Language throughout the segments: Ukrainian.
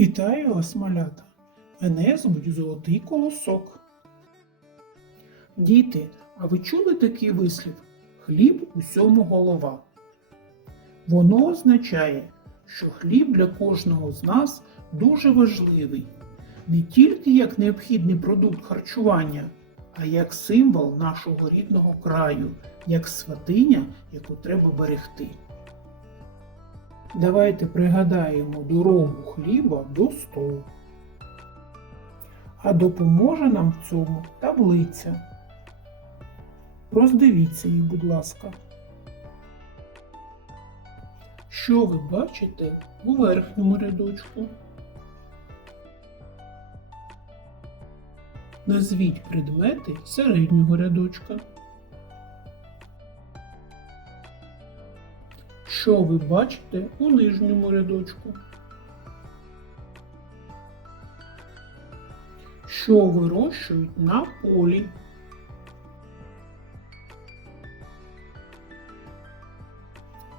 Вітаю вас, малята! Мене звуть Золотий Колосок. Діти, а ви чули такий вислів? Хліб усьому голова. Воно означає, що хліб для кожного з нас дуже важливий, не тільки як необхідний продукт харчування, а як символ нашого рідного краю, як святиня, яку треба берегти. Давайте пригадаємо дорогу хліба до столу. А допоможе нам в цьому таблиця. Роздивіться її, будь ласка. Що ви бачите у верхньому рядочку? Назвіть предмети середнього рядочка. Що ви бачите у нижньому рядочку? Що вирощують на полі?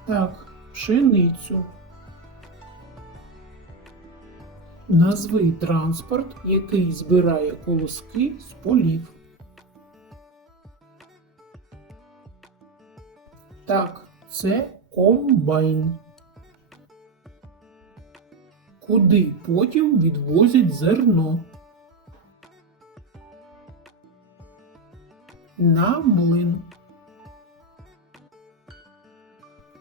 Так, пшеницю. Назви транспорт, який збирає колоски з полів. Так, це комбайн. Куди потім відвозять зерно? На млин.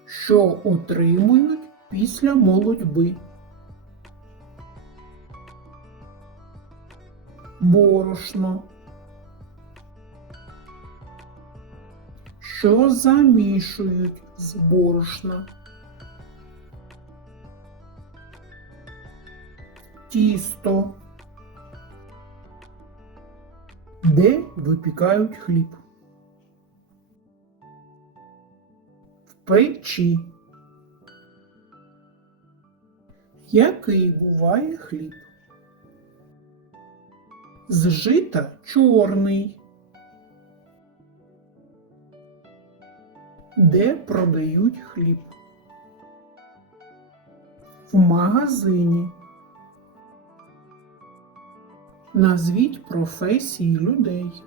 Що отримують після молодьби? Борошно. Що замішують з борошна? Тісто. Де випікають хліб? В печі. Який буває хліб? З жита чорний. Де продають хліб? В магазині. Назвіть професії людей.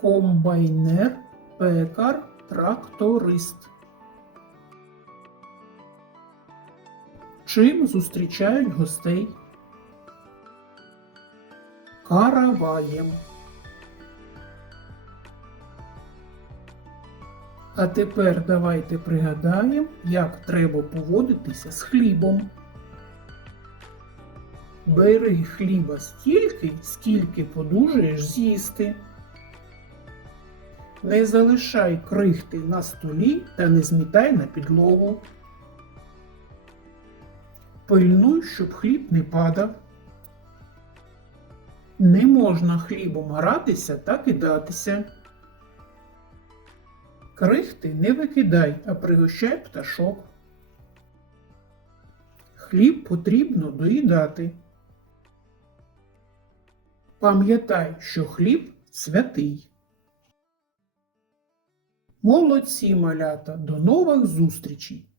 Комбайнер, пекар, тракторист. Чим зустрічають гостей? Караваєм. А тепер давайте пригадаємо, як треба поводитися з хлібом. Бери хліба стільки, скільки подужаєш з'їсти. Не залишай крихти на столі та не змітай на підлогу. Пильнуй, щоб хліб не падав. Не можна хлібом гратися та кидатися. Крихти не викидай, а пригощай пташок. Хліб потрібно доїдати. Пам'ятай, що хліб святий. Молодці малята, до нових зустрічей!